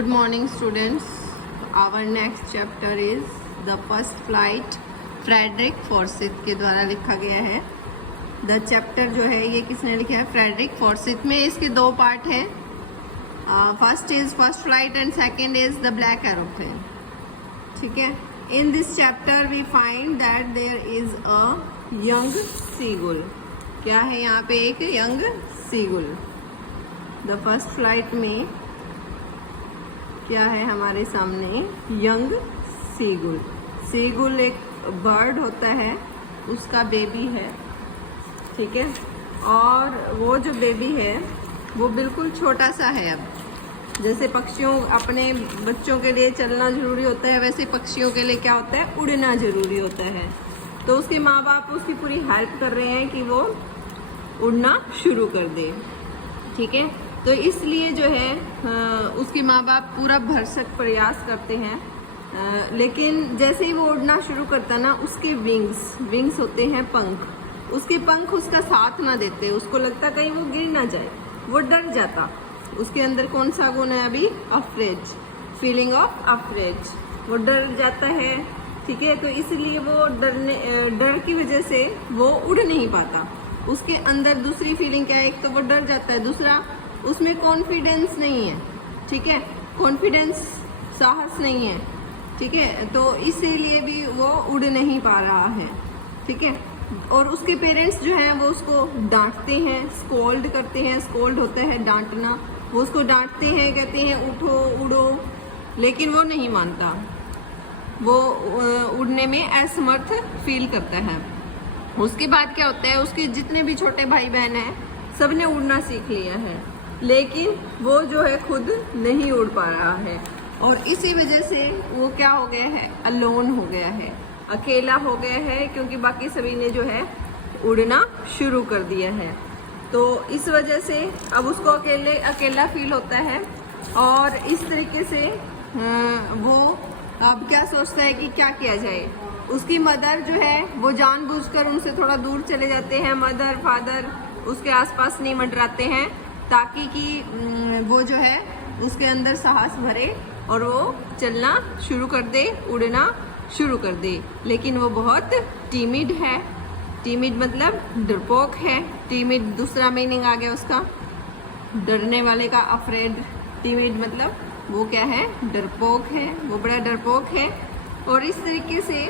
Good morning students. Our next chapter is the first flight. Frederick Forsyth के द्वारा लिखा गया है. द चैप्टर जो है ये किसने लिखा है? फ्रेडरिक फॉर्सिथ में. इसके दो पार्ट हैं. First is first flight and second is the black aeroplane. ठीक है. In this chapter we find that there is a young seagull. क्या है यहाँ पे? एक young seagull. The first flight में क्या है हमारे सामने? Young seagull. सीगुल एक बर्ड होता है, उसका बेबी है. ठीक है. और वो जो बेबी है वो बिल्कुल छोटा सा है. अब जैसे पक्षियों अपने बच्चों के लिए चलना जरूरी होता है, वैसे पक्षियों के लिए क्या होता है? उड़ना जरूरी होता है. तो उसके माँ बाप उसकी पूरी हेल्प कर रहे हैं कि वो उड़ना शुरू कर दे. ठीक है. तो इसलिए जो है उसके माँ बाप पूरा भरसक प्रयास करते हैं. लेकिन जैसे ही वो उड़ना शुरू करता ना, उसके विंग्स होते हैं पंख. उसके पंख उसका साथ ना देते. उसको लगता कहीं वो गिर ना जाए, वो डर जाता. उसके अंदर कौन सा गुण है अभी? अफ्रेज. Feeling of afraid. वो डर जाता है. ठीक है. तो इसलिए वो डर की वजह से वो उड़ नहीं पाता. उसके अंदर दूसरी फीलिंग क्या है? एक तो वो डर जाता है, दूसरा उसमें कॉन्फिडेंस नहीं है. ठीक है. कॉन्फिडेंस, साहस नहीं है. ठीक है. तो इसीलिए भी वो उड़ नहीं पा रहा है. ठीक है. और उसके पेरेंट्स जो हैं वो उसको डांटते हैं, स्कोल्ड करते हैं. स्कोल्ड होता है डांटना. वो उसको डांटते हैं, कहते हैं उठो, उड़ो, लेकिन वो नहीं मानता. वो उड़ने में असमर्थ फील करता है. उसके बाद क्या होता है? उसके जितने भी छोटे भाई बहन हैं सबने उड़ना सीख लिया है, लेकिन वो जो है खुद नहीं उड़ पा रहा है. और इसी वजह से वो क्या हो गया है? अलोन हो गया है, अकेला हो गया है, क्योंकि बाकी सभी ने जो है उड़ना शुरू कर दिया है. तो इस वजह से अब उसको अकेला फील होता है. और इस तरीके से वो अब क्या सोचता है कि क्या किया जाए. उसकी मदर जो है वो जानबूझकर उनसे थोड़ा दूर चले जाते हैं. मदर फादर उसके आसपास नहीं मंडराते हैं, ताकि कि वो जो है उसके अंदर साहस भरे और वो चलना शुरू कर दे, उड़ना शुरू कर दे. लेकिन वो बहुत टीमिड है. टीमिड मतलब डरपोक है. टीमिड दूसरा मीनिंग आ गया उसका, डरने वाले का. अफ्रेड. टीमिड मतलब वो क्या है? डरपोक है. वो बड़ा डरपोक है. और इस तरीके से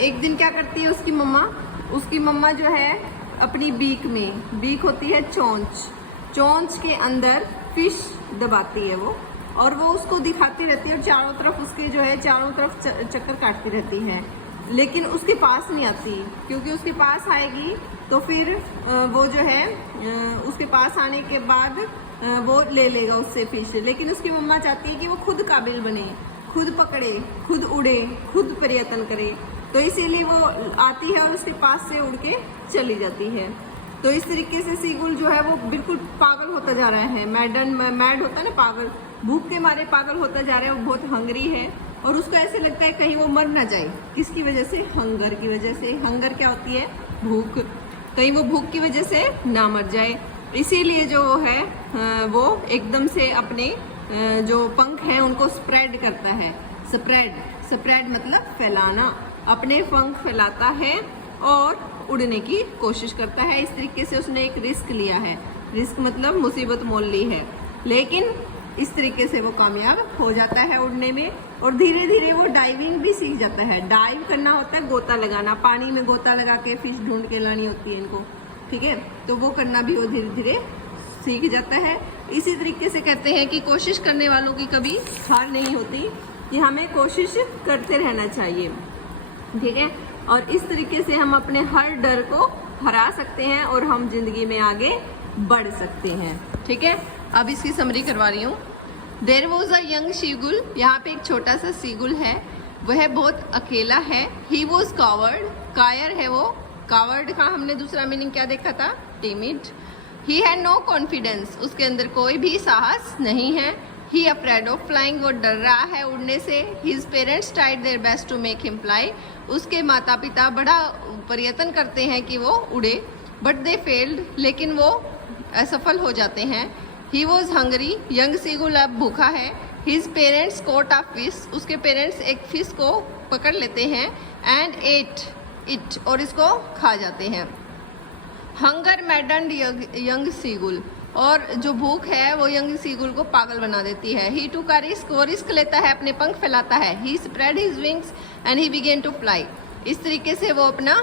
एक दिन क्या करती है उसकी मम्मा जो है अपनी बीक होती है चोंच के अंदर फिश दबाती है वो, और वो उसको दिखाती रहती है, और चारों तरफ उसके जो है चारों तरफ चक्कर काटती रहती है. लेकिन उसके पास नहीं आती, क्योंकि उसके पास आएगी तो फिर वो जो है उसके पास आने के बाद वो ले लेगा उससे फिश. लेकिन उसकी मम्मा चाहती है कि वो खुद काबिल बने, खुद पकड़े, खुद उड़े, खुद प्रयत्न करे. तो इसीलिए वो आती है और उसके पास से उड़ के चली जाती है. तो इस तरीके से सीगुल जो है वो बिल्कुल पागल होता जा रहा है. मैड होता है ना, पागल, भूख के मारे पागल होता जा रहा है. वो बहुत हंगरी है और उसको ऐसे लगता है कहीं वो मर ना जाए. किसकी वजह से? हंगर की वजह से. हंगर क्या होती है? भूख. कहीं वो भूख की वजह से ना मर जाए. इसीलिए जो है वो एकदम से अपने जो पंख हैं उनको स्प्रेड करता है. स्प्रेड मतलब फैलाना. अपने पंख फैलाता है और उड़ने की कोशिश करता है. इस तरीके से उसने एक रिस्क लिया है. रिस्क मतलब मुसीबत मोल ली है. लेकिन इस तरीके से वो कामयाब हो जाता है उड़ने में. और धीरे धीरे वो डाइविंग भी सीख जाता है. डाइव करना होता है गोता लगाना. पानी में गोता लगा के फिश ढूंढ के लानी होती है इनको. ठीक है. तो वो करना भी वो धीरे धीरे सीख जाता है. इसी तरीके से कहते हैं कि कोशिश करने वालों की कभी हार नहीं होती, कि हमें कोशिश करते रहना चाहिए. ठीक है. और इस तरीके से हम अपने हर डर को हरा सकते हैं और हम जिंदगी में आगे बढ़ सकते हैं. ठीक है. अब इसकी समरी करवा रही हूँ. There was a young seagull. यहाँ पे एक छोटा सा सीगुल है. वह बहुत अकेला है. He was coward. कायर है वो. कावर्ड का हमने दूसरा मीनिंग क्या देखा था? Timid. He had no confidence. उसके अंदर कोई भी साहस नहीं है. He afraid of flying. वो डर रहा है उड़ने से. His parents tried their best to make him fly. उसके माता पिता बड़ा प्रयत्न करते हैं कि वो उड़े, बट दे फेल्ड. लेकिन वो असफल हो जाते हैं. He was Hungary, young seagull अब भूखा है। His parents caught a fish, उसके पेरेंट्स एक फिश को पकड़ लेते हैं। एंड एट इट, और इसको खा जाते हैं। हंगर मैडन्ड यंग सीगुल, और जो भूख है वो यंग सीगुल को पागल बना देती है। ही टुक अ रिस्क, वो रिस्क लेता है, अपने पंख फैलाता है। He spread his wings and he begin to fly, इस तरीके से वो अपना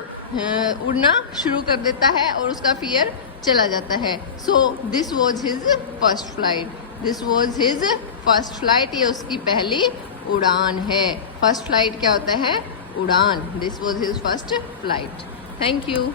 उड़ना शुरू कर देता है और उसका फियर चला जाता है। So this was his first flight, this was his first flight, ये उसकी पहली उड़ान है। फर्स्ट फ्लाइट क्या होता है? उड़ान। This was his first flight. Thank you.